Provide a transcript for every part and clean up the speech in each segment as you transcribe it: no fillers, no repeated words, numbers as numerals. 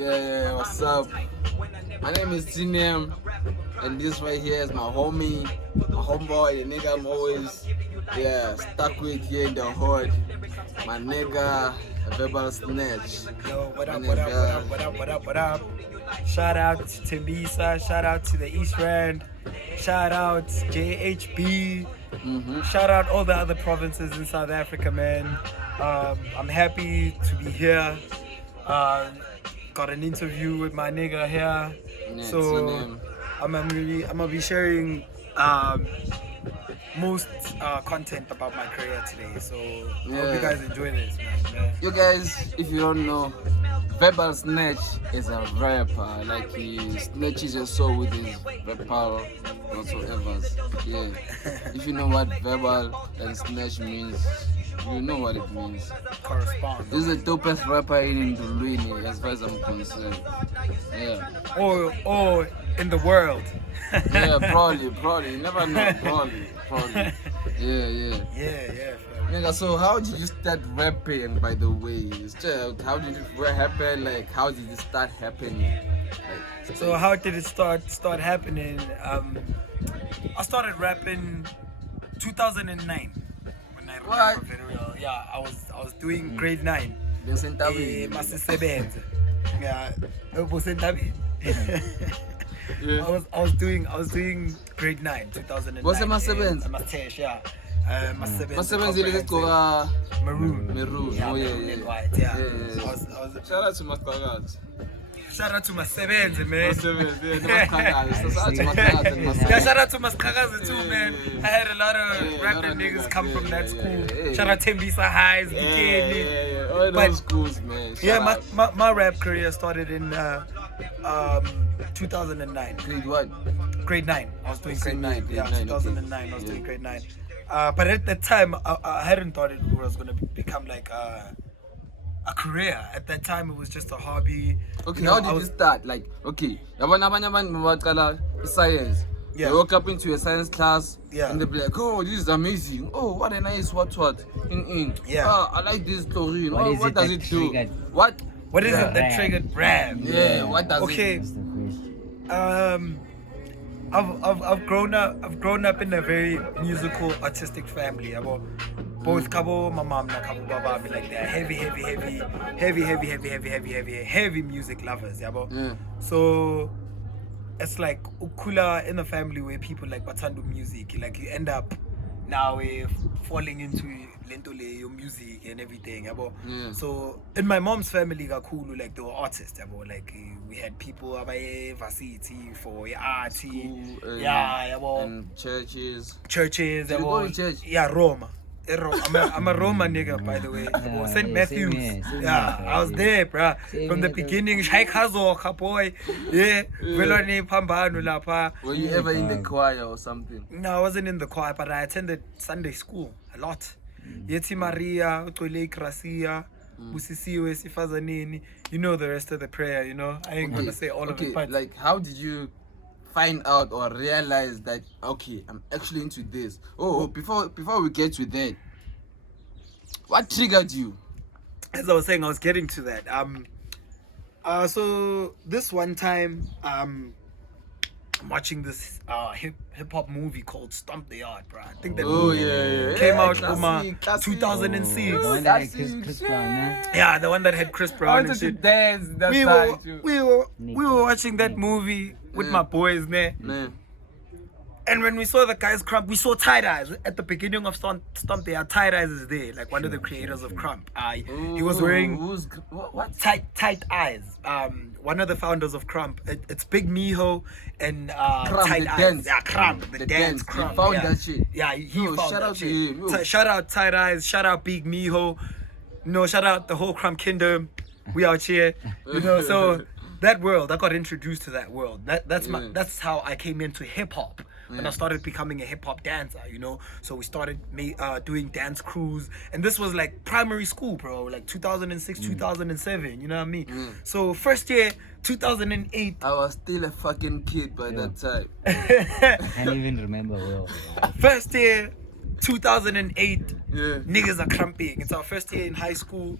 Yeah, what's up? My name is Tinem, and this right here is my homie, my homeboy, the nigga I'm always, stuck with here in the hood. My nigga, a verbal snatch. Yo, what My up, what up, what nigga. up, what up, what up, what up? Shout out to Tembisa, shout out to the East Rand, shout out JHB, shout out all the other provinces in South Africa, man. I'm happy to be here. Got an interview with my nigga here, Yeah, so Tinem. I'm gonna be sharing most content about my career today. So I hope you guys enjoy this, man. You guys, if you don't know, Verbal Snatch is a rapper. Like he snatches your soul with his verbal whatsoever. Yeah. If you know what verbal and snatch means, you know what it means. Correspond. This is the dopest rapper in Ndulwini as far as I'm concerned. Yeah. Or in the world. Yeah, probably. You never know. Probably. Yeah. Yeah. Nigga, so how did you start rapping, by the way? How did it happen? Like, how did it start happening? Like, So how did it start happening? I started rapping 2009 when I remember What? very well. Yeah, I was doing grade 9. Masisebenza. Yeah, Bosentabeni. Yeah. I was doing grade 9 2009. What's the Masebenza? Mastesh, yeah. Masebenza ilegcoka Maroon. Maroon. Oh yeah. and white, yeah. Yeah. I was, Shout out to Mastagazi. shout out to Masebenza, man. Masebenza. Yeah, shout out to Maskagazi too, man. I had a lot of rapping niggas come from that school. Shout out Tembisa Highs, Bikini. All But- those schools, man. Yeah, Shout my rap career started in 2009. Grade what? Grade 9. I was doing grade 9. Grade Yeah, 9, okay. 2009. I was Yeah. doing grade 9. But at that time, I hadn't thought it was going to become like a career. At that time, it was just a hobby. Okay, You know, how I did was- you start? Like, okay, yabona abanye abantu mabaqala science. Yeah. They woke up into a science class Yeah. and they be like, oh, this is amazing. Oh, what a nice what in. Yeah. Ah, I like this chlorine. What Oh, is what it does that it do? triggered? What? What is it that Rap. triggered rap? Yeah, what does Okay. it That's the question. I've grown up in a very musical, artistic family. Both Kabo, my mom, and Kabo Baba, like they're heavy music lovers. Yeah. So it's like ukula in a family where people like batandu music. Like you end up now falling into lentole your music and everything. Yeah. So in my mom's family, kakulu, like they were artists. Like we had people abaye varsity for art. School, Yeah, and churches. churches. Did you go to church? Yeah, Roma. I'm a Roma nigga, by the way. Yeah, St. yeah, Matthews. same here, I was yeah. there, bruh. Same From the here, beginning, Shaikh Hazoka, boy. Yeah, Velone Pambanu Lapa. Were you ever in the choir or something? No, I wasn't in the choir, but I attended Sunday school a lot. Yeti Maria, Utole Krasia, Busisiwe, Sifazanini. You know the rest of the prayer, you know. I ain't gonna say all of it, but like, how did you find out or realize that okay, I'm actually into this? Oh, before we get to that, what triggered you? as I was saying, I was getting to that. So this one time, I'm watching this hip hop movie called Stomp the Yard, bro. I think that Oh movie yeah. came out classic. 2006. The one that had Chris Brown, yeah? Yeah, the one that had Chris I Brown and wanted to shit. dance that We time were, too. we were watching that movie with Yeah. my boys, man. Man. And when we saw the guys Crump, we saw Tight Eyes at the beginning of Stomp the Yard. Tight Eyes is there, like one of the creators of Crump. He was wearing what? tight eyes. One of the founders of Crump. It's Big Miho and Crump, Tight the Eyes. dance. Yeah, Crump, the The dance. dance. He Crump. found yeah. that shit. Yeah, he Yo, found shout that out to shit. him. Yo. Shout out Tight Eyes. Shout out Big Miho. No, shout out the whole Crump kingdom. We out here. You know, so that world, I got introduced to that world. That's how I came into hip hop. When I started becoming a hip hop dancer, you know, so we started doing dance crews, and this was like primary school, bro, like 2006, 2007, you know what I mean? So first year, 2008. I was still a fucking kid by that time. I can't even remember well. First year, 2008. Yeah. Niggas are cramping. It's our first year in high school.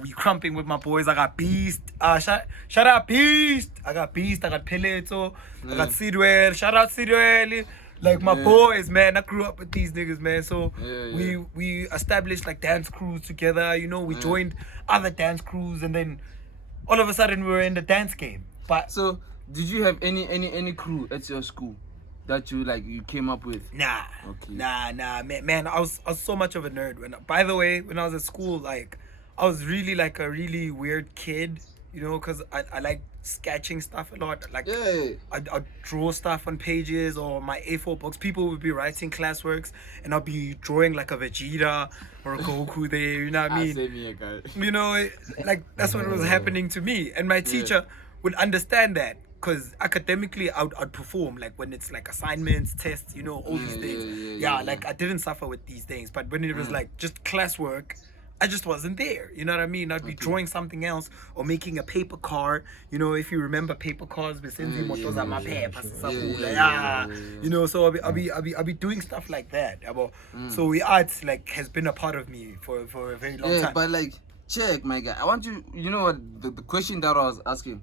We crumping with my boys. I got Beast. Shout out Beast. I got Beast. I got Peleto. I got Sidwell. Shout out Sidwell. Like my boys, man. I grew up with these niggas, man. So we established like dance crews together. You know, we joined other dance crews, and then all of a sudden we were in the dance game. But so, did you have any crew at your school that you came up with? Nah. Okay. Nah, man. I was so much of a nerd. By the way, when I was at school, like I was really like a really weird kid, you know, because I like sketching stuff a lot. Like I'd draw stuff on pages or my A4 books. People would be writing classworks and I'll be drawing like a Vegeta or a Goku there, you know what I mean? Same here, guy. You know, like that's what was happening to me. And my teacher would understand that. Because academically, I'd perform, like when it's like assignments, tests, you know, all these things. Yeah, like I didn't suffer with these things. But when it was like just classwork, I just wasn't there. You know what I mean? I'd be drawing something else or making a paper card. You know, if you remember paper cards, those are my papers. You know, so I'll be doing stuff like that. So art like has been a part of me for a very long time. But like, check, my guy. I want you know what the question that I was asking.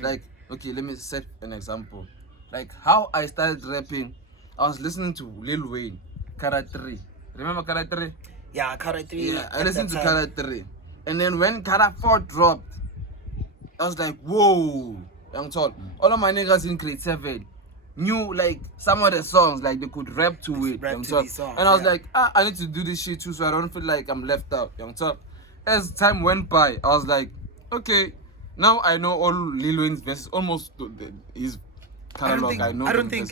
Like, okay, let me set an example. Like how I started rapping, I was listening to Lil Wayne, Kara 3. Remember Kara 3? Yeah, Kara 3. Yeah, I listened to Kara 3. And then when Kara 4 dropped, I was like, whoa, I'm told. All of my niggas in grade 7 knew like some of the songs, like they could rap to it. Songs, and I was like, I need to do this shit too, so I don't feel like I'm left out. As time went by, I was like, okay, now I know all Lil Wayne's verses, almost his catalog. I don't think.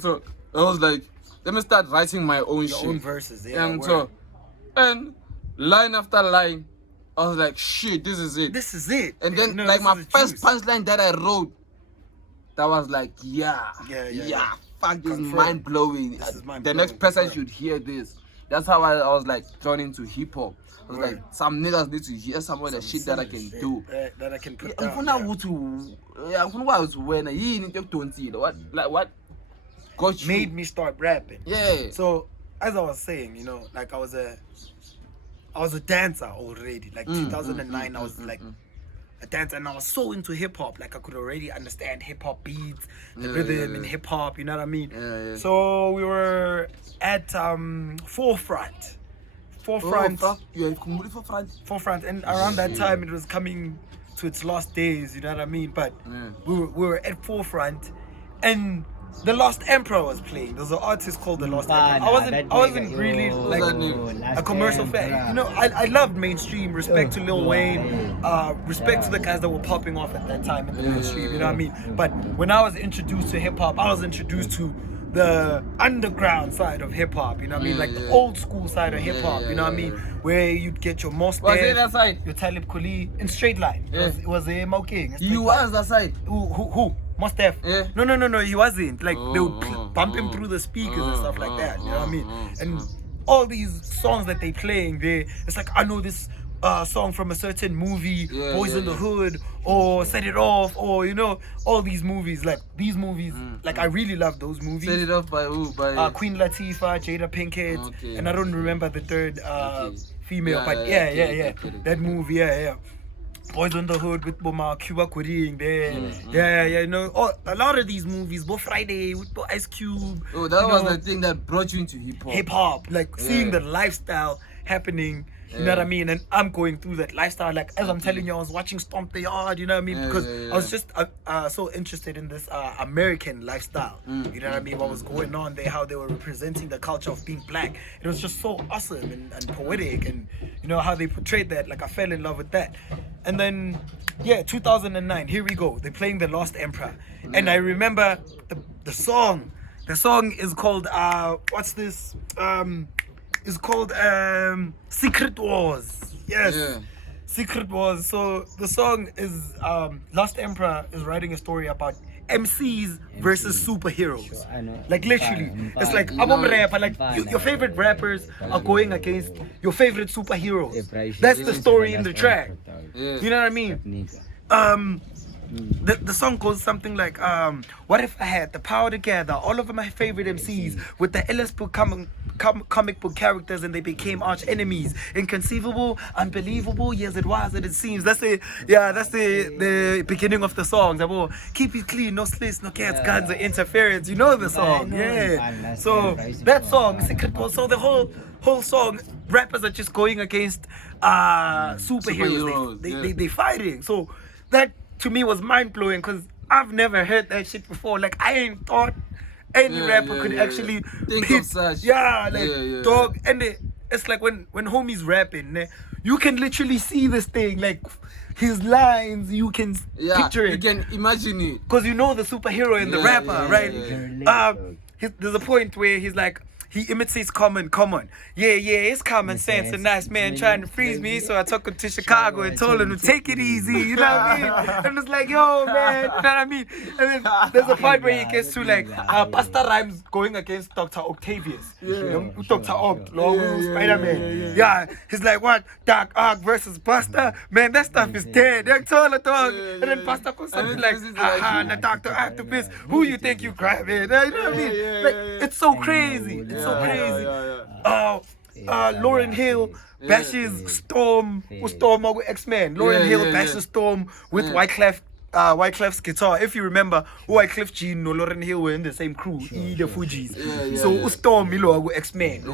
So I was like, let me start writing my own shit. Your own verses, and line after line, I was like, shit, this is it. This is it. And then like my first punchline that I wrote, that was like, fuck, this is mind blowing. The next person should hear this. That's how I was like turning into hip hop. I was like, some niggas need to hear some of the shit that I can do. That I can put down. What got you? Made me start rapping. Yeah. So as I was saying, you know, like I was a dancer already. Like 2009, I was like a dancer, and I was so into hip hop. Like I could already understand hip hop beats, the rhythm in hip hop. You know what I mean? So we were at Forefront. Forefront, and around that time it was coming to its last days. You know what I mean? But we were at Forefront, and The Lost Emperor was playing. There's an artist called The Lost Emperor. I wasn't really like a commercial fan. You know, I loved mainstream. Respect to Lil Wayne. Respect to the guys that were popping off at that time in the mainstream. You know what I mean? But when I was introduced to hip hop, I was introduced to the underground side of hip hop. You know what I mean? Like the old school side of hip hop. You know what I mean? Where you'd get your Mos Def, your Talib Kweli in Straight Line. It was a King. You was that side. Who? Mos Def? No, he wasn't. Like they would bump him through the speakers and stuff like that. You know what I mean? And all these songs that they playing there, it's like, I know this song from a certain movie, Boys in the Hood, or Set It Off, or you know, all these movies. Like these movies, like I really love those movies. Set It Off by who? By Queen Latifah, Jada Pinkett, and I don't remember the third female, but that movie, Boys in the Hood with Boma, Cuba Kuring there. You know, a lot of these movies, Bo Friday with Bo Ice Cube. Oh, that was the thing that brought you into hip hop. Hip hop, like seeing the lifestyle happening. You know what I mean? And I'm going through that lifestyle. Like as I'm telling you, I was watching Stomp the Yard. You know what I mean? Because I was just so interested in this American lifestyle. You know what I mean? What was going on there? How they were representing the culture of being black. It was just so awesome and poetic, and you know how they portrayed that. Like I fell in love with that. And then 2009. Here we go. They're playing The Lost Emperor, and I remember the song. The song is called what's this? It's called Secret Wars. Yes. Secret Wars. So the song is Lost Emperor is writing a story about MCs versus superheroes. Sure, I know. Like literally, it's like rapper, like your favorite rappers are going against your favorite superheroes. That's the story in the track. You know what I mean? The song goes something like, what if I had the power to gather all of my favorite MCs with the illest comic book characters and they became arch enemies. Inconceivable, unbelievable, yes it was and it seems. That's the beginning of the song. Keep it clean, no slits, no cats, guns, or interference. You know the song, yeah. So that song, Secret Code. So the whole song, rappers are just going against superheroes. They fighting. So that to me was mind blowing because I've never heard that shit before. Like I ain't thought any rapper could actually think of such. Dog. And it's like when homies rapping, you can literally see this thing, like his lines, you can picture it. You can imagine it. Because you know the superhero and the rapper, right? There's a point where he's like, he imitates Common. Yeah, it's common sense. A nice man trying to freeze me, so I took him to Chicago and told him to take it easy. You know what I mean? And it's like, yo, man, you know what I mean? And then there's a part where he gets to like, Pasta Rhymes going against Dr. Octavius. Dr. Oct, Spider-Man. Yeah, he's like, what? Dark Ark versus Buster? Man, that stuff is dead. They're taller, dog. And then Pasta comes up and like, the Dr. Activist, who you think you grabbing? You know what I mean? Like, it's so crazy. It's so crazy. Lauryn Hill bashes Storm with X-Men. Lauryn Hill bashes Storm with Wyclef's guitar. If you remember, Wyclef Jean or Lauryn Hill were in the same crew, the Fugees. So Storm with X-Men. So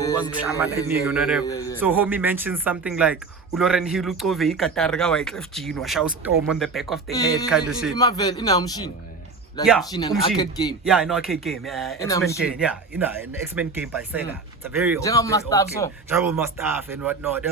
homie mentions something like Lauryn Hill Wyclef Jean or shout Storm on the back of the head kind of shit. In a machine. Like machine, an arcade game. Yeah, an arcade game. Yeah, X-Men game. Yeah, an X-Men game by Sega. It's a very old game. General Mustaf and whatnot.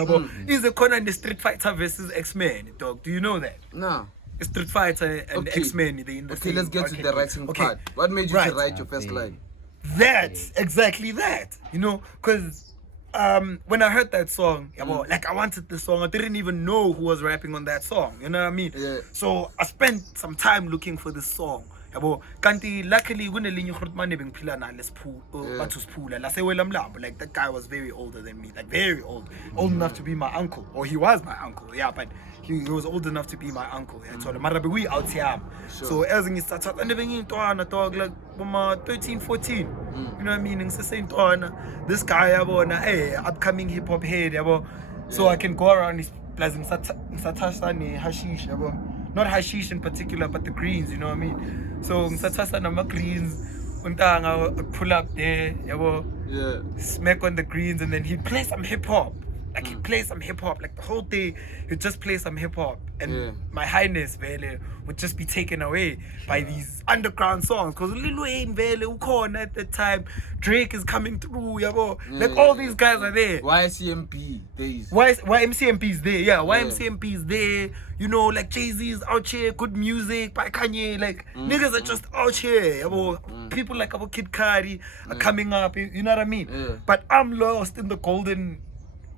Is the corner in the Street Fighter versus X-Men, dog? Do you know that? No. Street Fighter and X-Men. Okay, let's get to the writing part. What made you to write your first line? That's exactly that. You know, because when I heard that song, like I wanted the song. I didn't even know who was rapping on that song. You know what I mean? Yeah. So I spent some time looking for this song. Kanti luckily kunelinye ukhulumane bengiphila nalo bathu siphula la sewela mlambo. Like that guy was very older than me, like very old enough to be my uncle, or he was my uncle, but he was old enough to be my uncle. So mara we out here. So as in start and bengintwana dog like 13 14. You know what I mean? This guy upcoming hip hop head so I can go around his place ngisathatha hashish not hashish in particular, but the greens, you know what I mean? So ngisathatha nama greens untanga pull up there smack on the greens, and then he'd play some hip hop. Like he'd play some hip hop, like the whole day he'd just play some hip hop, and my highness vele would just be taken away by these underground songs. Cause Lil Wayne vele ukhona at the time, Drake is coming through, like all these guys are there. YMCMP days. YMCMP is there, YMCMP is there. You know, like Jay-Z is out here, good music by Kanye, like niggas are just out here. People like Kid Cudi are coming up, you know what I mean? But I'm lost in the golden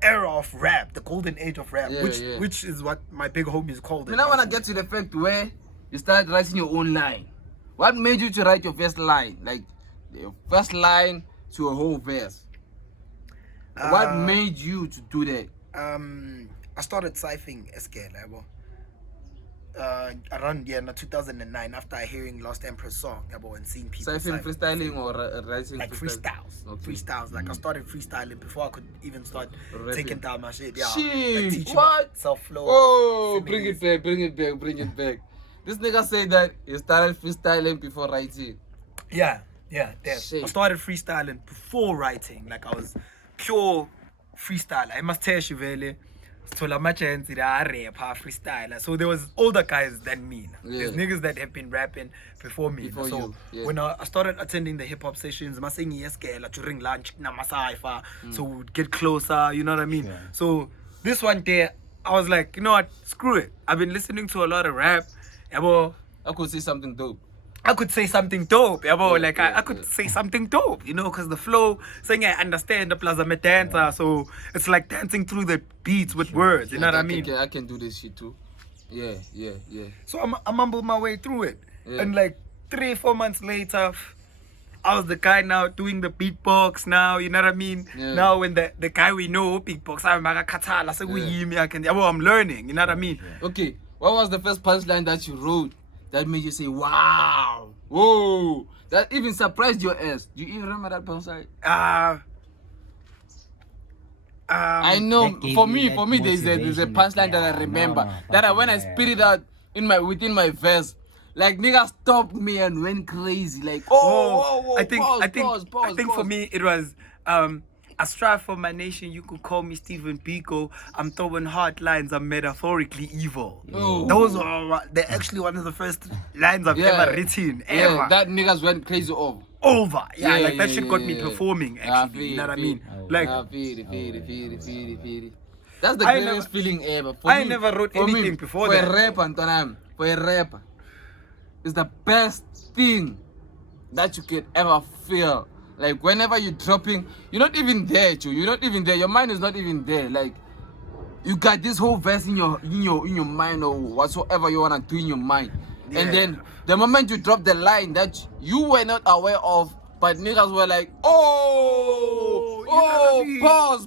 era of rap, the golden age of rap, which is what my big homies called it. I want to get to the fact where you started writing your own line. What made you to write your first line, like your first line to a whole verse? What made you to do that? I started cyphing SK around 2009 after hearing Lost Emperor's song and seeing people cyphing, freestyling or writing like freestyles. Like I started freestyling before I could even start taking down my shit. Like teaching self-flow. Oh, bring it back. This nigga said that you started freestyling before writing. Yeah. I started freestyling before writing. Like I was pure freestyler. I must tell you, Vele. So freestyler. So there was older guys than me. There's niggas that have been rapping before me. When I started attending the hip hop sessions, during lunch, so we'd get closer, you know what I mean? So this one day, I was like, you know what, screw it. I've been listening to a lot of rap. I could say something dope. I could say something dope, I could say something dope, because the flow, saying I understand the plus I'm a dancer, so it's like dancing through the beats with words, you know what I mean? I can do this shit too. Yeah. So I mumbled my way through it, and like 3-4 months later, I was the guy now doing the beatbox now, you know what I mean? Now when the guy we know beatbox, I'm learning, you know what I mean? Okay, what was the first punchline that you wrote that made you say, wow, whoa, that even surprised your ass? Do you even remember that punchline? I know that gave for you me, that there's a motivation punchline that I no, remember no, that I, fucking when I spit it out within my verse, like niggas stopped me and went crazy. Like, whoa, I think for pause. me it was I strive for my nation. You could call me Stephen Biko. I'm throwing hard lines. I'm metaphorically evil. Oh. Those are they're actually one of the first lines I've ever written. Ever. Yeah, that niggas went crazy over. Over. Yeah, like that yeah, shit got me yeah. performing actually. You know what I mean? Like Feel it. That's the I greatest feeling ever. For I me, never wrote for anything me, before for that. a rapper, Antonam, for a rapper, it's the best thing that you could ever feel. Like whenever you're dropping, you're not even there, Joe. You're not even there. Your mind is not even there. Like you got this whole verse in your mind or whatsoever you wanna do in your mind. Yeah. And then the moment you drop the line that you were not aware of, but niggas were like, oh, pause.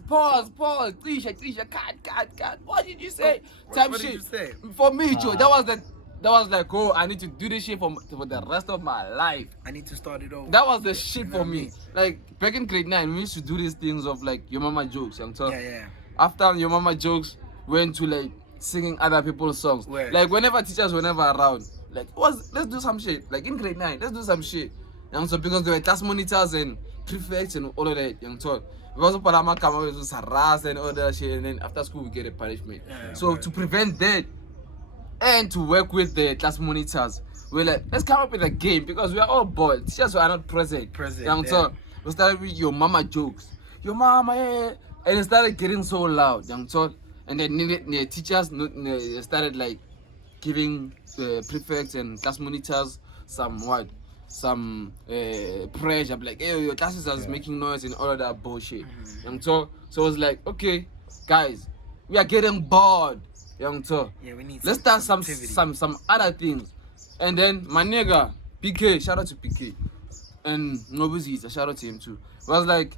Tisha, cut. What did you say? Type what shit. did you say? For me, Joe, that was like, oh, I need to do this shit for the rest of my life. I need to start it over. That was the shit know for what I me. mean? Like back in grade 9, we used to do these things of like your mama jokes, young talk. Yeah. After your mama jokes, went to like singing other people's songs. Where? Like whenever teachers were never around, like let's do some shit. Like in grade 9, let's do some shit. And so because there were class monitors and prefects and all of that, young talk. We also put our come with harass and all that shit, and then after school we get a punishment. So to prevent that and to work with the class monitors, we're like, let's come up with a game because we are all bored. Teachers were not present. Young talk. We started with your mama jokes. Your mama, yeah. And it started getting so loud, young talk. And then the teachers started like giving the prefects and class monitors some pressure, like, hey, your classes are making noise and all of that bullshit. Young talk. So it was like, okay, guys, we are getting bored, young talk. Yeah, we need Let's start some other things. And then my nigga PK, shout out to PK, and Nobuzi, shout out to him too. Was like,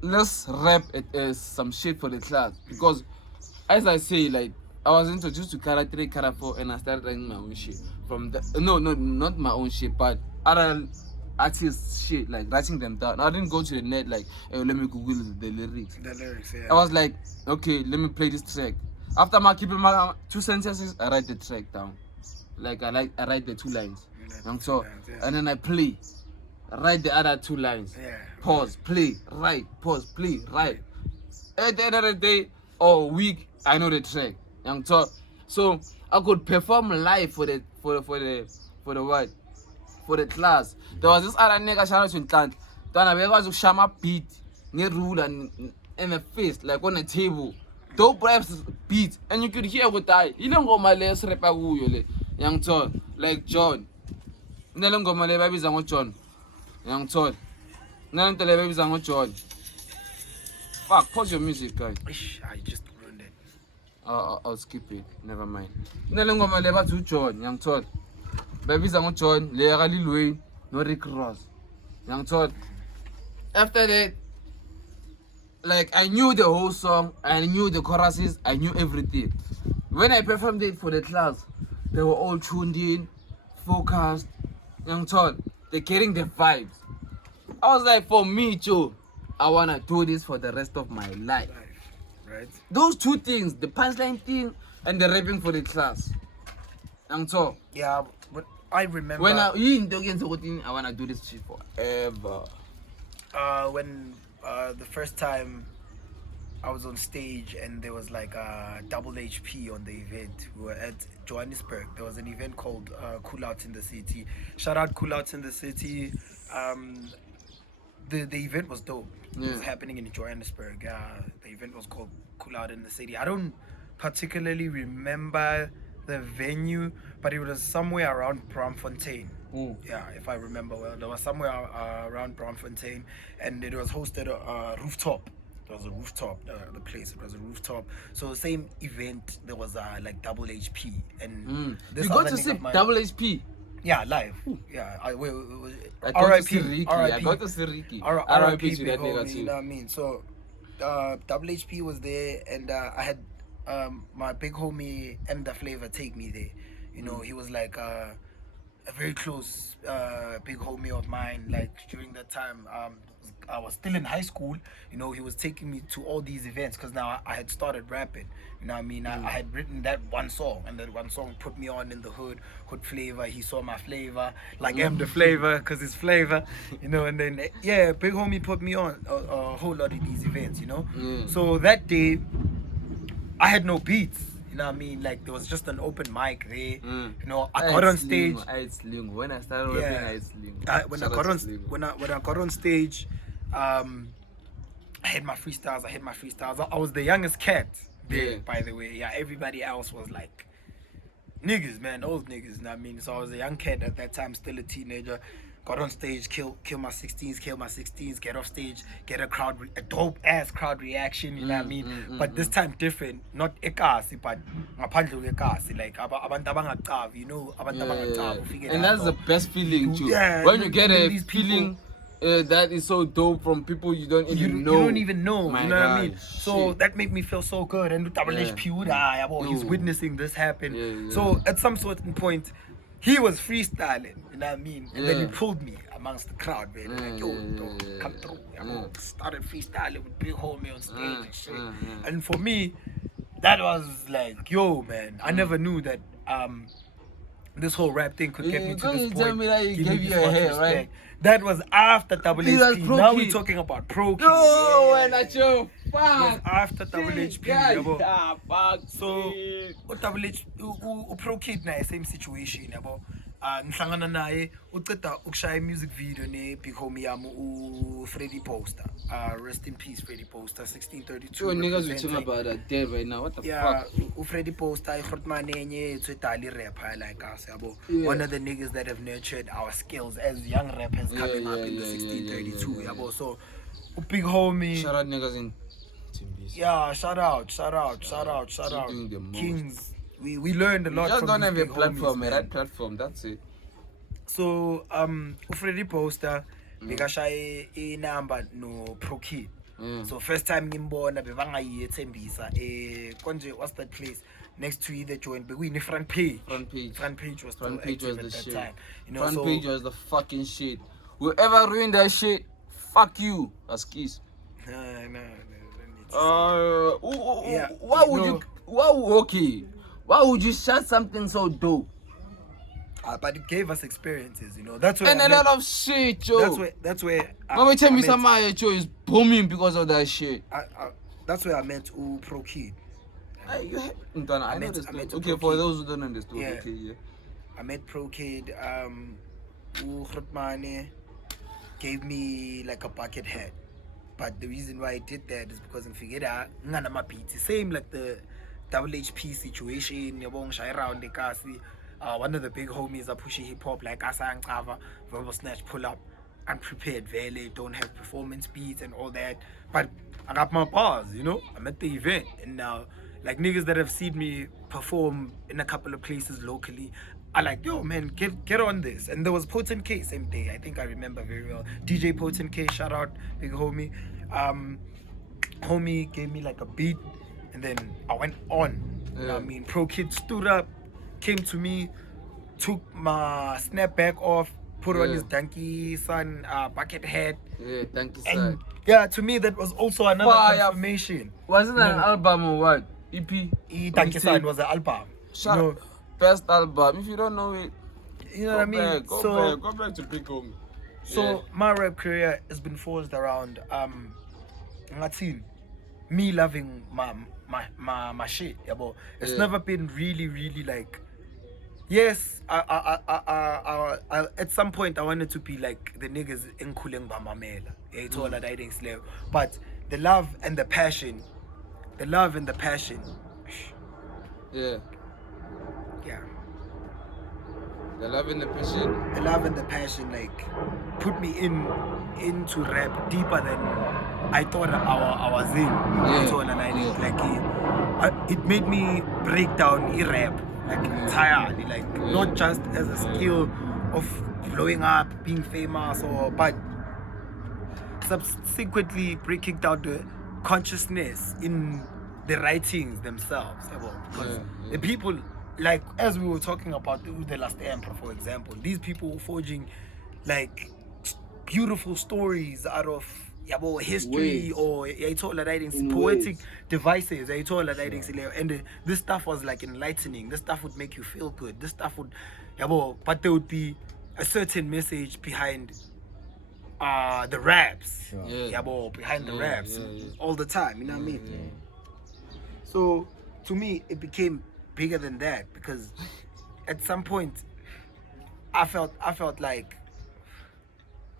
let's rap some shit for the class because, as I say, like I was introduced to Kara 3, Kara 4, and I started writing my own shit from the no, not my own shit, but other artists' shit, like writing them down. I didn't go to the net like, hey, let me Google the lyrics. Yeah. I was like, okay, let me play this track. After keeping my 2 sentences, I write the track down. Like I write the 2 lines. And then I play. I write the other 2 lines. Yeah. Pause, play, write, pause, play, write. At the end of the day or week, I know the track. So I could perform live for the what? For the class. There was this other nigga shout out to Intant. Then I was to shama beat, near rule and in the face, like on the table. Dope raps beat, and you could hear what I. You don't go my less rap young Todd, like John. You don't go my babies and John. Young Todd. None tell babies and John. Fuck, pause your music, guys. I just ruined it. I'll skip it. Never mind. No longer my level to John, young Todd. Babies are John, Lera Lil Wayne, no Rick Ross. Young Todd. After that, like I knew the whole song, I knew the choruses, I knew everything. When I performed it for the class, they were all tuned in, focused. Young Todd, they're getting the vibes. I was like, for me, Joe, I wanna do this for the rest of my life. Right? Those 2 things, the punchline thing and the rapping for the class. And so, Yeah, but I remember when I wanna do this shit forever. when the first time I was on stage and there was like a double HP on the event. We were at Johannesburg. There was an event called Cool Out in the City. Shout out Cool Out in the City. The event was dope. It was happening in Johannesburg. The event was called Cool Out in the City. I don't particularly remember the venue, but it was somewhere around Braamfontein. Yeah, if I remember well, there was somewhere around Braamfontein, and it was hosted rooftop. It was a rooftop, the place. It was a rooftop. So same event, there was like double HP, and this You got other to nigga see of mine- double HP. Yeah, live. Yeah, I got to R.I.P. see Ricky. I got to see Ricky. R.I.P. to that big homie, nigga you know too. what I mean? So, double HP was there, and I had my big homie M the Flavor take me there. You know, he was like a very close big homie of mine. Like during that time, was was still in high school, you know, he was taking me to all these events because now I had started rapping. You know what I mean? I had written that one song, and that one song put me on in the hood flavor. He saw my flavor, like I'm the flavor because it's flavor, you know. And then yeah, big homie put me on a whole lot of these events, you know. So that day, I had no beats. You know what I mean? Like there was just an open mic there. You know, I got on stage. When I started rapping, I had sling. When I got on stage, I had my freestyles. I was the youngest cat there, by the way. Yeah, everybody else was like niggas, man, old niggas. You know what I mean? So I was a young cat at that time, still a teenager. Got on stage, kill my 16s, get off stage, get a dope ass crowd reaction, you know what I mean? But this time different, not ekasi, but ngaphandle ekasi, like abantu abangaqavi, you know, abantu abangaqavi. And that's the best feeling too. Yeah, when you get a feeling that is so dope from people you don't even know. You don't even know, My you know what I God, mean? So that made me feel so good. And he's witnessing this happen. So at some certain point, he was freestyling, you know what I mean? And then he pulled me amongst the crowd, man. Like, yo, dog, come through. Started freestyling with big homie on stage and shit. And for me, that was like, yo, man, I never knew that this whole rap thing could get me to this point. Tell me that he give gave me you this a much hair, respect. right? That was after Double He was HP. Pro Now Kid. we're talking about Pro Kid. No, when I show It was fuck. after Double HP. Yabo. Fuck. So Double H Pro Kid na same situation yabo. Ngihlangana naye uceda ukushaya music video ne big homie yami Freddy Poster. Rest in peace Freddy Poster 1632. Yo, niggas we talking about that dead right now. What the Yeah, fuck? Freddy Poster ikhotmane enye etsetali rapper like us yabo. One of the niggas that have nurtured our skills as young rappers coming up in the 1632 yabo. So big homie. Shout out niggas in Timbis. Yeah, shout out. doing the most. Kings. We learned a lot Just from don't these have a big platform, homies, a man. right platform, that's it. So Freddy Poster bekashaye inamba no Pro Kid. So first time ngimbona bebangayethembisa konje what's that place next to the joint bekuyini front page was still active the at that shit. time, you know. Front So page was the fucking shit. Whoever ruined that shit, fuck you. That's keys. Why would you shut something so dope? but it gave us experiences, you know. That's where And I a met- lot of shit, yo. that's where Mama tell me met- somebody is booming because of that shit. that's where I met Pro Kid. I know met this. a Okay, Pro for Kid. those who don't understand. Yeah. Okay, yeah. I met Pro Kid. Grootmane gave me like a bucket hat. But the reason why I did that is because in Figuera, ngana beats. Same like the Double HP situation, yabong shy around the kasi. One of the big homies are pushing hip hop like Asang Kava, verbal snatch, pull up, unprepared, vele, don't have performance beats and all that. But I got my bars, you know. I'm at the event, and now like niggas that have seen me perform in a couple of places locally are like, yo man, get on this. And there was Potent K same day. I think I remember very well. DJ Potent K, shout out, big homie. Homie gave me like a beat, and then I went on. You know what I mean? Pro Kid stood up, came to me, took my snapback off, put on his donkey son bucket hat. Yeah, thank you, sir. And yeah, to me that was also another confirmation. Was it an album or what? EP? Donkey son was an album. Shut You know, up. First album. If you don't know it, you know what I mean? Go back to Big Homie. So my rap career has been forged around me loving my shit. Yeah, but it's never been really like. Yes, I at some point I wanted to be like the niggas in Kuleng Bamamela. It's all that I didn't slave. But the love and the passion. Yeah. Yeah. The love and the passion. The love and the passion like put me into rap deeper than I thought I was in. That's all, and it made me break down rap like entirely, like not just as a skill of blowing up, being famous, but subsequently breaking down the consciousness in the writings themselves. Because the people, like as we were talking about the Last Emperor, for example, these people were forging like beautiful stories out of history Wait. or yayithola writing In poetic ways. devices yayithola writing and this stuff was like enlightening. This stuff would make you feel good. This stuff would but there would be a certain message behind the raps. Sure. Yeah. Behind the Yeah, raps yeah. all the time, you know what I mean? Yeah. So to me it became bigger than that because at some point I felt like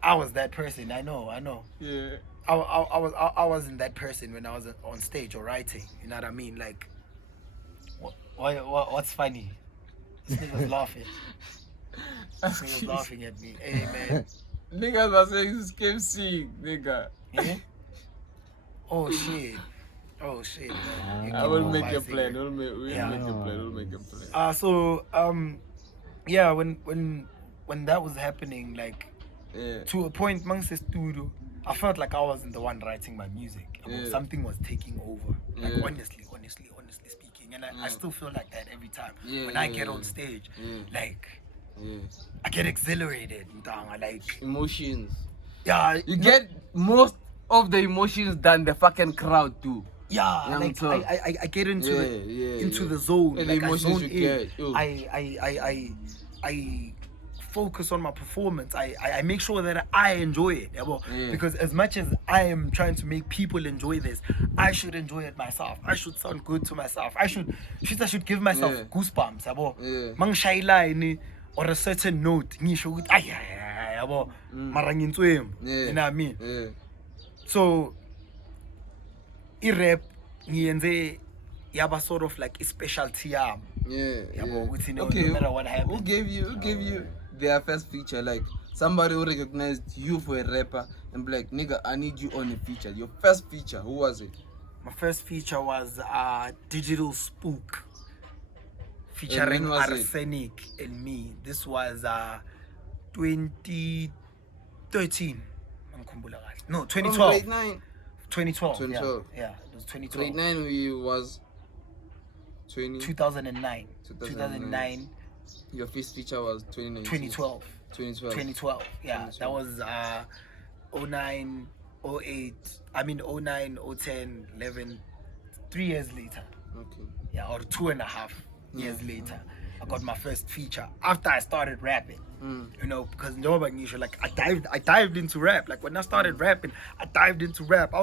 I was that person. I know. Yeah. I wasn't that person when I was on stage or writing. You know what I mean? Like, what's funny? This nigga's laughing. This nigga's laughing at me. Hey man. Niggas are saying this came sick, nigga. Yeah? Oh shit. Man. You I keep will on make a rising. plan. We'll make a plan. We'll make a plan. So yeah, when that was happening, like Yeah. to a point amongst the studio, I felt like I wasn't the one writing my music. Yeah. Something was taking over. Like Yeah. honestly speaking. And I still feel like that every time. Yeah, When I yeah, get yeah. on stage, Yeah. like Yeah. I get exhilarated. Like Emotions. yeah, You get most of the emotions than the fucking crowd do. yeah, Young like Tom. I get into it, into yeah. the zone. And the like, I emotions zone you in. get, yo. I focus on my performance. I make sure that I enjoy it. Yeah. Because as much as I am trying to make people enjoy this, I should enjoy it myself. I should sound good to myself. I should give myself Yeah. goosebumps. Yeah. Mangishayela ini or a certain note. Ngisho ukuthi ay yabo mara ngintwembu. Yeah. You know what I mean? Yeah. So i-rap ngiyenze yaba sort of like i-specialty yami. Yeah. Yabo, ukuthi no Okay. matter what happens. Who gave you their first feature? Like somebody who recognized you for a rapper and be like, nigga, I need you on a feature. Your first feature, who was it? My first feature was Digital Spook featuring when was it? Arsenic and me. This was 2013. No, 2012. Grade 9. 2012. 2012. Yeah, it was 2012. Grade 9 we was 20. 2009. 2009. Your first feature was 2019. 2012. 2012. 2012. Yeah, 2012. that was 09, 08. I mean 09, 010, 11. 3 years later. Okay. Yeah, or 2.5 years later, I got my first feature after I started rapping. You know, because nobody knew. Like I dived into rap. Like when I started rapping, I dived into rap. I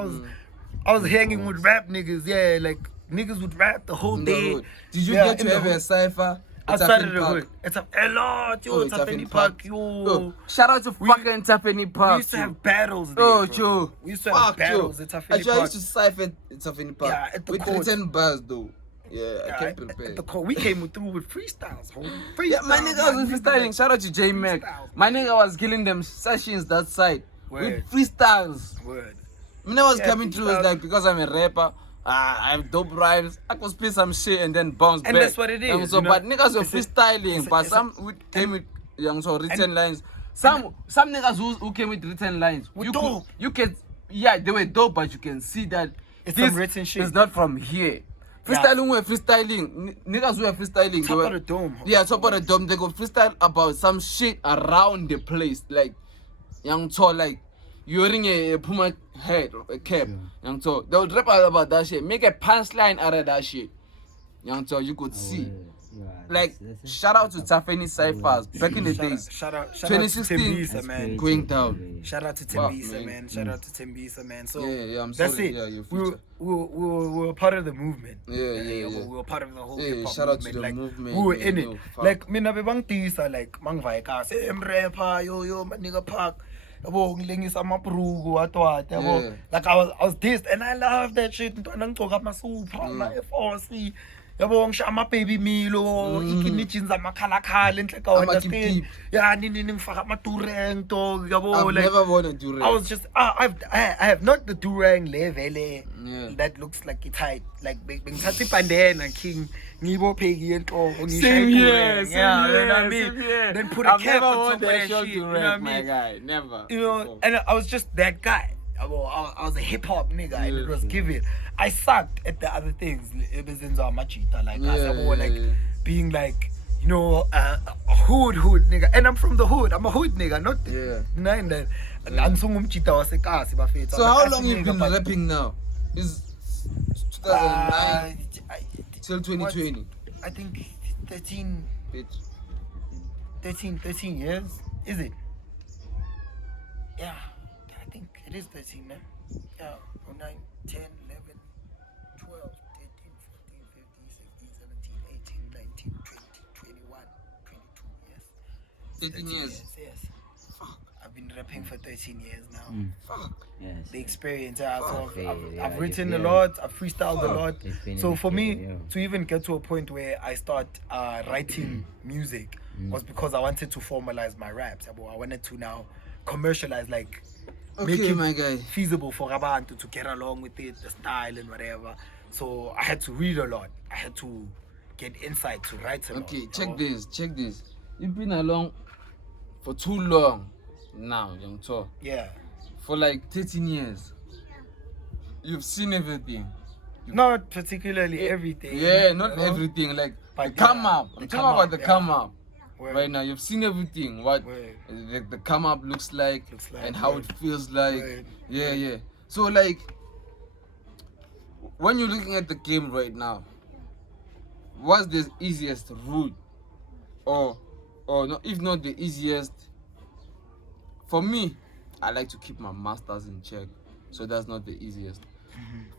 was hanging with rap niggas. Yeah, like niggas would rap the whole In the day. hood. Did you Yeah, get in to the have a hood. cipher? Outside of the hood, it's a lot, yo. Oh, It's a Fanny Park, yo. Oh, shout out to fucking Tafeni Park. We used to have battles there, Oh, bro. Joe. We used to have battles at Tafeni Actually, I Park. used to cipher Tafeni Park. Yeah, at the with court. written bars though. Yeah, I Yeah, can't at prepare. the core, we came through with freestyles, homie. Yeah, my Freestyle, nigga was man. freestyling. Shout out to J Mac. Freestyles. My nigga was killing them sessions that side Word. with freestyles. Word. When I was Yeah, coming through, it's freestyles. like because I'm a rapper, I have dope rhymes. I could spit some shit and then bounce And back. that's what it is, And so, you know? but niggas were It's a- freestyling, it's a- but it's a- some came with written lines. Some niggas who came with written lines. Were You dope. you can, yeah, they were dope, but you can see that It's this some written shit. is not from here. Freestyling were freestyling. Niggas were freestyling. Top they were, of the dome. Yeah, top of the dome. They go freestyle about some shit around the place. Like, young tall, like, you're wearing a Puma head, a cap. Young tall. They would rap about that shit. Make a punchline out of that shit. Young tall, you could see. Like, shout out to Tafeni Cyphers back in the days. Shout out to 2016 Tembisa, man. going down. Shout out to Wow, Tembisa, man. man. Shout out to Tembisa, man. So Yeah, I'm that's sorry. it. Yeah, your we feature. were part of the movement. Yeah. We were part of the whole Yeah, hip hop shout out to movement. the Like, movement, we were man. in it. Yo, fuck. Like mina bebang tisa like mang vaika say rapper yo my nigga park. Yabo ngilengisa amabruku watwat yabo. Yeah. Like I was dissed and I love that shit. Ntwana ngigcoka amasupha ama F4C. Yabo ngisha ama baby milo ikini jeans amakhala khala enhleka understand. Ama-keep-keep. Yeah, nini ngifaka ama durang dog yabo I've like never worn a durag. I was just I have not the durang level Yeah. that looks like it's tight like bengithatha ibandena king ngibopheki enhloko Same here, you know what I same mean? here. Then put a I've cap never on worn top of that that shirt shit, to you know what I rap, my mean? guy. Never. You know, before. and I was just that guy. I was a hip hop nigga, and it was given. I sucked at the other things. It was in Machita, like Yeah, like yeah. being like, you know, a hood nigga, and I'm from the hood. I'm a hood nigga, not denying that. I'm So how long you been rapping now? Is 2009 till 2020? I think 13 years. Is it? Yeah, I think it is 13, man. Yeah, 9, 10, 11, 12, 13, 14, 15, 16, 17, 18, 19, 20, 21, 22 years. 13 years. Yes. Fuck. I've been rapping for 13 years now. Fuck. Yes. The experience, yeah. So Yeah, I've written yeah. a lot, I've freestyled a lot. It's So been for me, yeah. to even get to a point where I start writing music was because I wanted to formalize my raps. I wanted to now commercialize, like, make Okay, it my guy. feasible for Abantu to get along with it, the style and whatever. So I had to read a lot. I had to get insight to write a lot. Okay, check this. You've been along for too long now, young Tor. Yeah. For like 13 years. You've seen everything. Not particularly everything. Yeah, not you know? everything. Like But the come up. the I'm come talking about up, the yeah. come up. Word. Right now, you've seen everything. What Word. the come up looks like, and how word. it feels like. Word. Yeah. So like, when you're looking at the game right now, what's the easiest route, or not, if not the easiest? For me, I like to keep my masters in check, so that's not the easiest.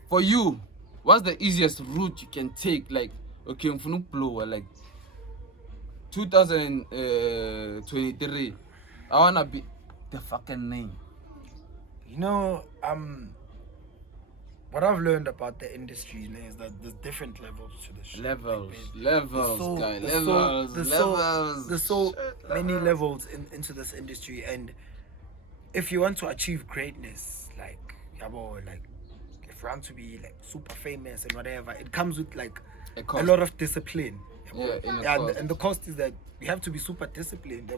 For you, what's the easiest route you can take? Like, okay, I'm gonna blow like 2023. I wanna be the fucking name. You know, what I've learned about the industry is that there's different levels to the shit. Levels, There's so many levels into this industry, and if you want to achieve greatness, like if you want to be like super famous and whatever, it comes with like a lot of discipline. And the cost is that you have to be super disciplined.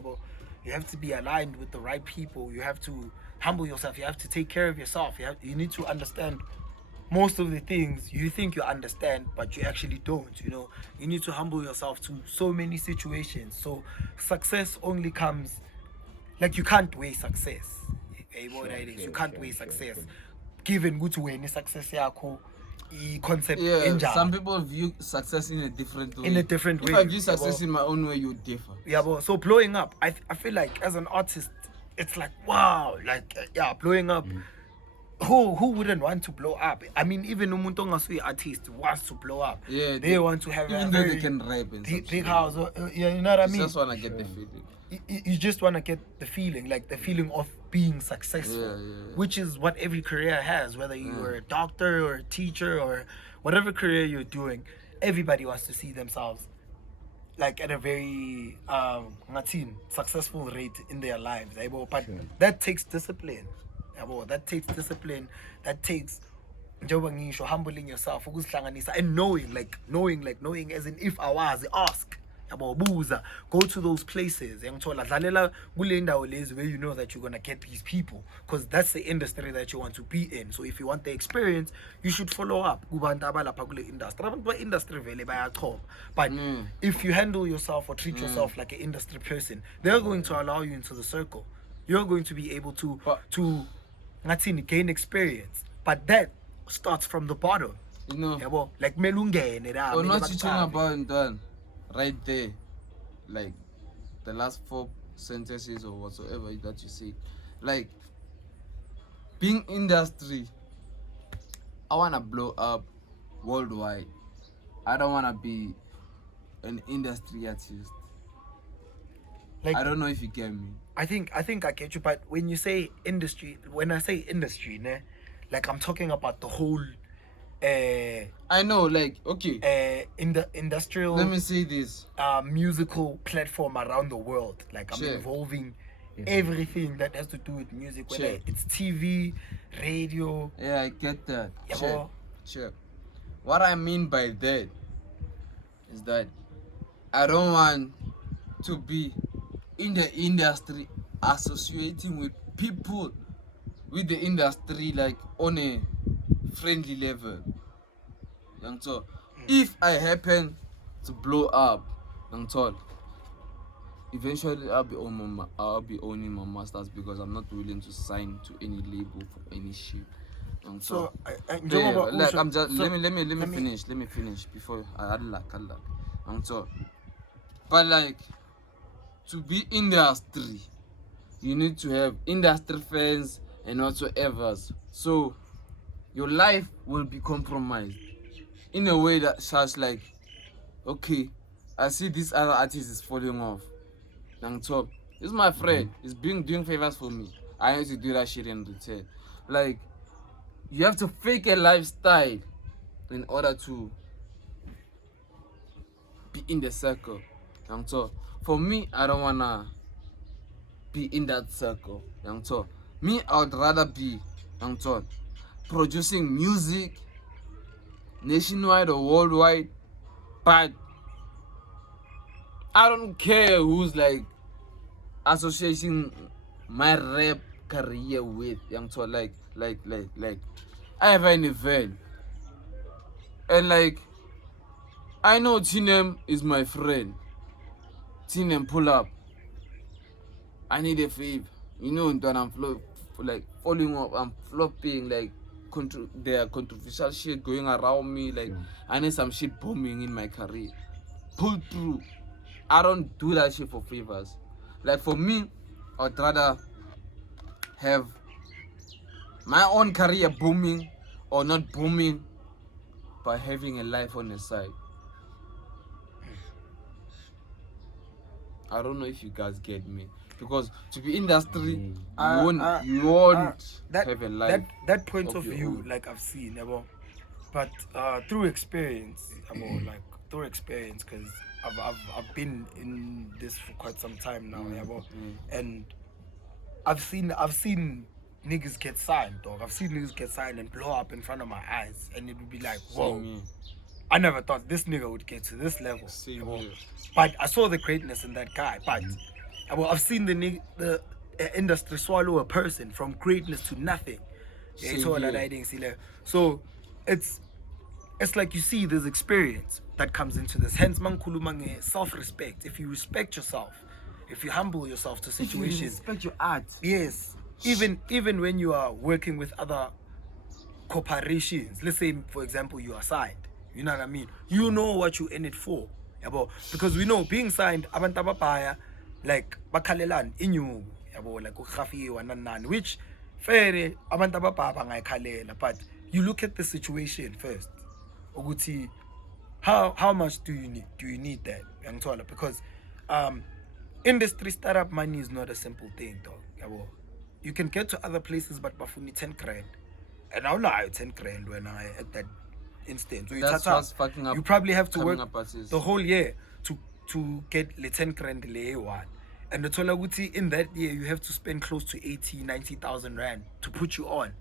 You have to be aligned with the right people. You have to humble yourself. You have to take care of yourself. You need to understand most of the things you think you understand, but you actually don't. You know, you need to humble yourself to so many situations. So success only comes, like, you can't weigh success. You can't weigh success. Given good way any success yako, concept. Some people view success in a different way. If I view success in my own way, you differ. So blowing up, I feel like as an artist, it's like, wow, like, blowing up. Who wouldn't want to blow up? I mean, even umuntu ongasui artist wants to blow up. Yeah, they want to have even a though very they can rap and big house. You know what I mean? You just wanna get the feeling. You just want to get the feeling, like the feeling of being successful, which is what every career has. Whether you're a doctor or a teacher or whatever career you're doing, everybody wants to see themselves like at a very successful rate in their lives. But that takes discipline. That takes discipline. That takes humbling yourself, and knowing as in, if I was, ask. Go to those places where you know that you're gonna get these people, because that's the industry that you want to be in. So if you want the experience, you should follow up. But if you handle yourself or treat yourself like an industry person, they're going to allow you into the circle. You're going to be able to gain experience, but that starts from the bottom. You know, like or not you talking about and done right there, like the last 4 sentences or whatsoever that you say, like being industry. I wanna blow up worldwide. I don't wanna be an industry artist. Like, I don't know if you get me. I think I get you, but when you say industry, when I say industry, like I'm talking about the whole I know, like, okay, in the industrial, let me say this, musical platform around the world. Like I'm involving everything that has to do with music, whether it's TV, radio. Yeah, I get that. Check. What I mean by that is that I don't want to be in the industry associating with people with the industry, like on a friendly level. So if I happen to blow up, eventually I'll be owning my masters because I'm not willing to sign to any label for any shit. So like I'm just let me finish before I add luck. So but like to be industry, you need to have industry fans and whatsoever. So your life will be compromised in a way that such like, okay, I see this other artist is falling off. So this is my friend. He's doing favors for me. I need to do that shit in return. Like you have to fake a lifestyle in order to be in the circle. So for me, I don't wanna be in that circle. So me, I would rather be producing music nationwide or worldwide, but I don't care who's like associating my rap career with like I have an event and like I know Tinem is my friend. Tinem, pull up. I need a favor. You know, when I'm like falling off, I'm flopping, like there are controversial shit going around me. Like I need some shit booming in my career. Pull through. I don't do that shit for favors. Like for me, I'd rather have my own career booming or not booming by having a life on the side. I don't know if you guys get me. Because to be industry, you won't have a life. That point of view, like I've seen, but through experience, because I've been in this for quite some time now, and I've seen niggas get signed, dog. I've seen niggas get signed and blow up in front of my eyes, and it would be like, whoa. I never thought this nigga would get to this level. But I saw the greatness in that guy. But I've seen the industry swallow a person from greatness to nothing. So it's like you see there's experience that comes into this. Hence, mankulumang self-respect. If you respect yourself, if you humble yourself to situations, if you respect your art. Yes. Even when you are working with other corporations, let's say for example you are signed. You know what I mean? You know what you're in it for. Because we know being signed, abantu ababhaya, like bakhalelan inyu, like ukhafiwa nanani, which fair abantu ababhaya bangayikhalela, but you look at the situation first. Ukuthi how much do you need that? Because industry startup money is not a simple thing, dog. You can get to other places, but bafuni 10 grand. And I know 10 grand when I at that instance. So that's what's fucking up. You probably have to work the whole year to get the 10 grand one. And the Tolaguti in that year you have to spend close to 90,000 rand to put you on.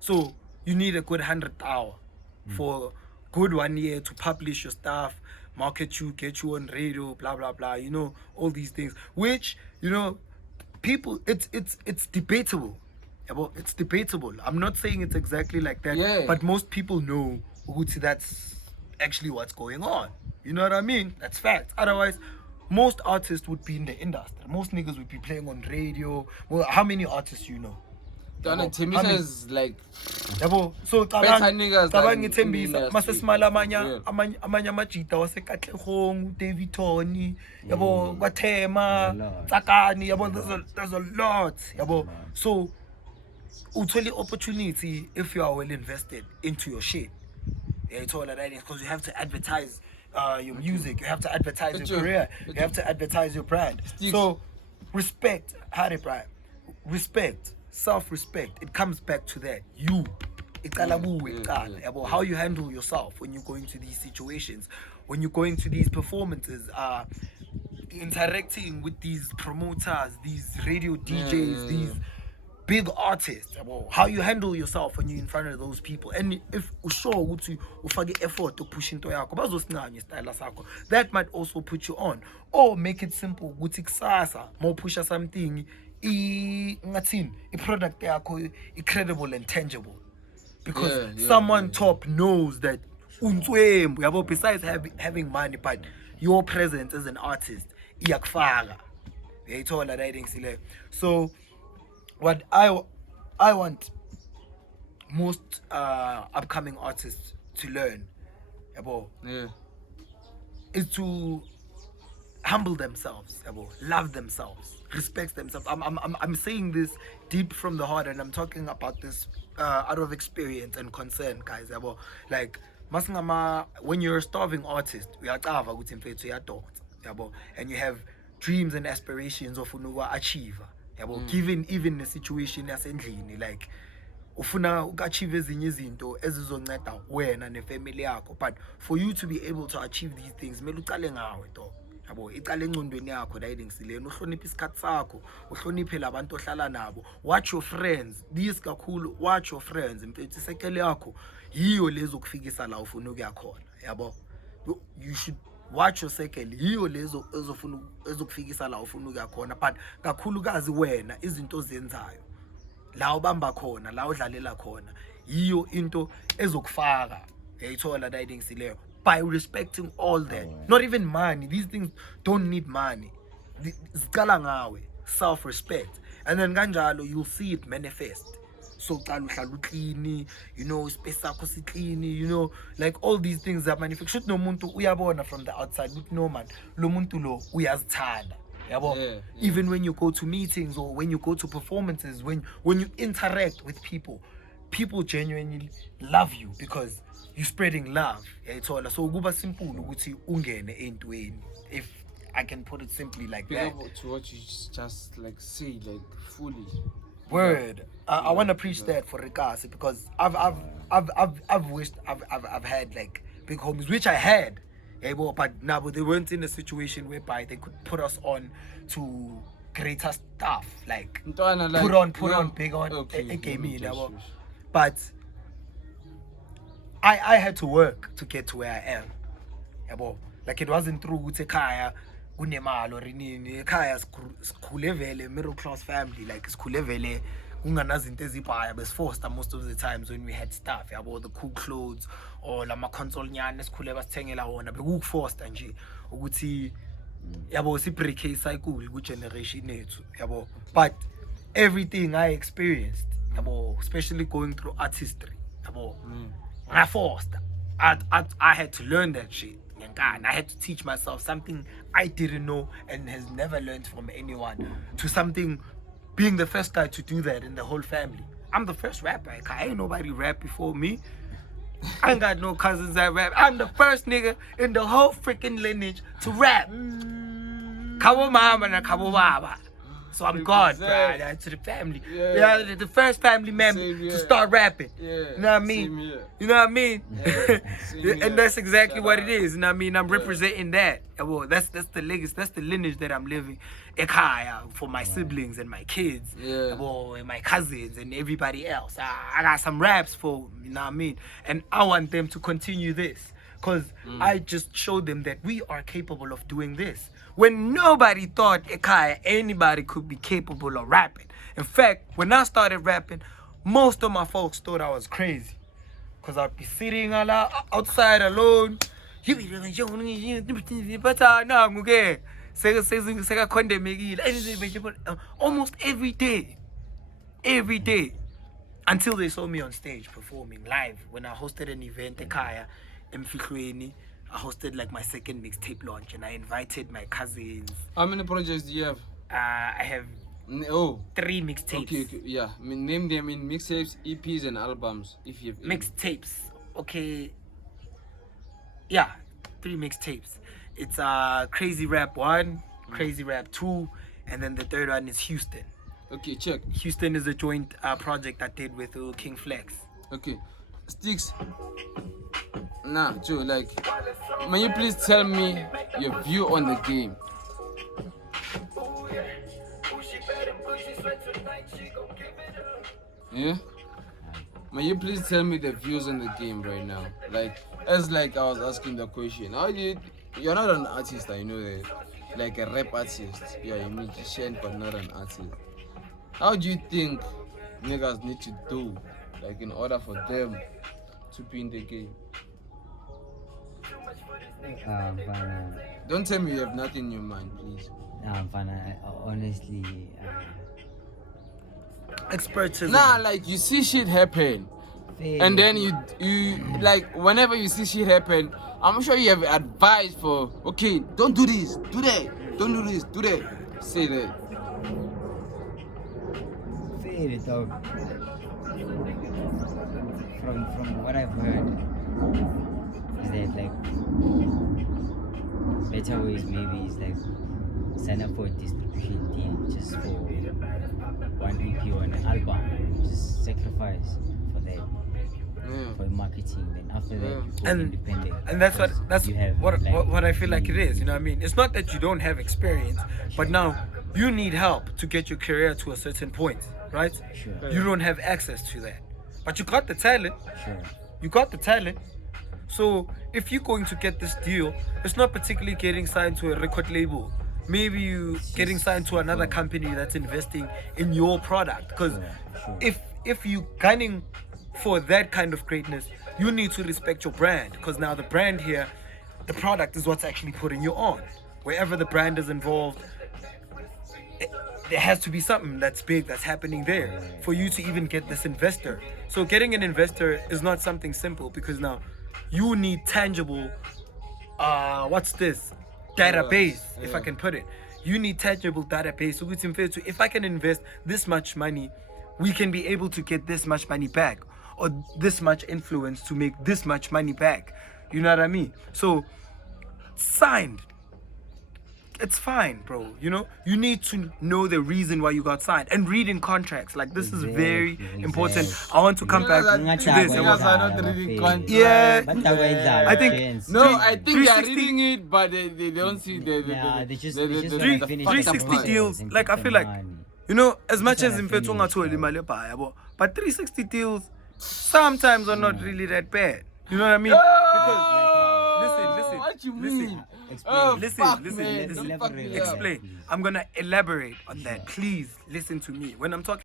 So you need a good 100 hour for good 1 year to publish your stuff, market you, get you on radio, blah blah blah, all these things. Which, people, it's debatable. It's debatable. I'm not saying it's exactly like that, but most people know that's actually what's going on. You know what I mean? That's fact. Otherwise, most artists would be in the industry. Most niggas would be playing on radio. Well, how many artists you know? Timisa is like so better niggas than Tembisa masesmala amanya amajita wasekatlehong, David Tony, Watema, Tsakani, there's a lot. So uthole opportunity if you are well invested into your shit. It's all that is because you have to advertise your music, you have to advertise your career, you have to advertise your brand. So respect, self-respect, it comes back to that. How you handle yourself when you go into these situations, when you go into these performances, interacting with these promoters, these radio DJs, these big artists, how you handle yourself when you're in front of those people. And if usure ukuthi ufake effort to push into yakho bazosincanya style sakho, that might also put you on. Or make it simple ukuthi kusasa more push something ngathini i-product yakho incredible and tangible, because someone top knows that besides having money, but your presence as an artist iyakufaka. So what I want most upcoming artists to learn, yabo, Yeah. is to humble themselves, yabo, love themselves, respect themselves. I'm saying this deep from the heart, and I'm talking about this out of experience and concern, guys, yabo. Like masingama, when you're a starving artist, uyacava ukuthi mfethu uyadonsa, yabo, and you have dreams and aspirations of unuwa achieve, yabo, given even the situation yasendlini, like ufuna ukachieve ezinye izinto ezizonceda wena nefamily yakho, but for you to be able to achieve these things kumele uqale ngawe to, yabo, iqale engcondweni yakho la idingisileni, uhloniphe isikhathi sakho, uhloniphe labantu ohlala nabo, watch your friends, this kakhulu, watch your friends, mfethu isekele yakho yiyo lezo kufikisa la ufuna ukuya khona, yabo. You should watch your circle, yiyo lezo ezofuna ezokufikisa la ufuna ukuya khona, but kakhulukazi wena izinto ozenzayo la ubamba khona, la udlalela khona, yiyo into ezokufaka, yayithola la idingisileyo, by respecting all that. Not even money, these things don't need money, zicala ngawe, self-respect, and then kanjalo you'll see it manifest. So uhlala uclean, you know, space sakho si clean, you know, like all these things that manufactured no muntu uyabona from the outside, but no man, lo muntu lo uyazithanda. Yeah. Even when you go to meetings or when you go to performances, when you interact with people genuinely love you because you're spreading love. So kuba simple ukuthi ungene entweni, if I can put it simply like that. To what you just like say, like fully. Word. I want to preach that for Rikasi because I've wished I've had like big homies, which I had. But now they weren't in a situation whereby they could put us on to greater stuff, like put on big on a but I had to work to get to where I am. Like it wasn't through Utekaya kunemali or inini, ekhaya sikhule vele middle class family, like sikhule vele kunganazinto ezibhaya besforced most of the times when we had stuff, yabo, the cool clothes or lama console nyane esikhule basithengela wona bekuforced nje ukuthi yabo sibreak cycle ku generation yethu, yabo. But everything I experienced, yabo, especially going through artistry, yabo, I forced. I had to learn that shit. And I had to teach myself something I didn't know and has never learned from anyone, to something, being the first guy to do that in the whole family. I'm the first rapper. Ain't nobody rap before me. I ain't got no cousins that rap. I'm the first nigga in the whole freaking lineage to rap. Kabo mama na kabo baba. So I'm God, bro, to the family. Yeah, the first family member to start rapping. Yeah. You know what I mean? You know what I mean? Yeah. And that's exactly what it is. You know what I mean? I'm representing that. Well, that's the legacy, that's the lineage that I'm living. Ekaya for my siblings and my kids. Well, and my cousins and everybody else. I got some raps for, you know what I mean? And I want them to continue this. Because I just showed them that we are capable of doing this. When nobody thought anybody could be capable of rapping. In fact, when I started rapping, most of my folks thought I was crazy. Because I'd be sitting outside alone. Almost every day. Every day. Until they saw me on stage performing live. When I hosted an event, I hosted like my second mixtape launch and I invited my cousins. How many projects do you have? I have 3 mixtapes. Okay, yeah. I mean, name them in mixtapes, EPs, and albums. If you have mixtapes, okay. Yeah, 3 mixtapes. It's Crazy Rap 1, Crazy Rap 2, and then the third one is Houston. Okay, check. Houston is a joint project I did with King Flex. Okay, Sticks. Nah, Joe, like, may you please tell me your view on the game? Yeah? May you please tell me the views on the game right now? Like, as like I was asking the question, you're not an artist, I know that. Like a rap artist, you're a musician but not an artist. How do you think niggas need to do, like, in order for them to be in the game? But, Don't tell me you have nothing in your mind, please. Fana, honestly, Expertism. Nah, like you see shit happen, and then you like whenever you see shit happen, I'm sure you have advice for okay, don't do this, do that, don't do this, do that. Say that. fair dog. From what I've heard, is that like better ways maybe is like sign up for a distribution deal just for one EP or an album, just sacrifice for that. For marketing, then after that, you go independent. And that's You have, what I feel like it is. You know what I mean? It's not that you don't have experience, but now you need help to get your career to a certain point, right? Sure. You don't have access to that, but you got the talent. Sure. You got the talent. So if you're going to get this deal, it's not particularly getting signed to a record label. Maybe you getting signed to another company that's investing in your product. Because Sure. if you gunning for that kind of greatness, you need to respect your brand. Because now the brand here, the product is what's actually putting you on. Wherever the brand is involved, there has to be something that's big that's happening there for you to even get this investor. So getting an investor is not something simple, because now you need tangible what's this database, if I can put it. You need tangible database. So if I can invest this much money, we can be able to get this much money back, or this much influence to make this much money back. You know what I mean? So signed, it's fine, bro. You know, you need to know the reason why you got signed and reading contracts. Like, this is very important. I want to come back to this. Niggas are not reading contracts. Yeah, I think- No, I think they are 360 reading it, but they don't see the they just the- wanna the finish fucked up 360 part. deals. and Like, get I feel the like, money. you know, as much Just as in wanna Fetsunga finish, to Elimale, but 360 deals sometimes are not really that bad. You know what I mean? Listen, What you listen. mean? Explain. Oh, Listen, fuck, listen, man. listen. Don't fuck me up. Explain. I'm gonna elaborate on that. Please listen to me when I'm talking.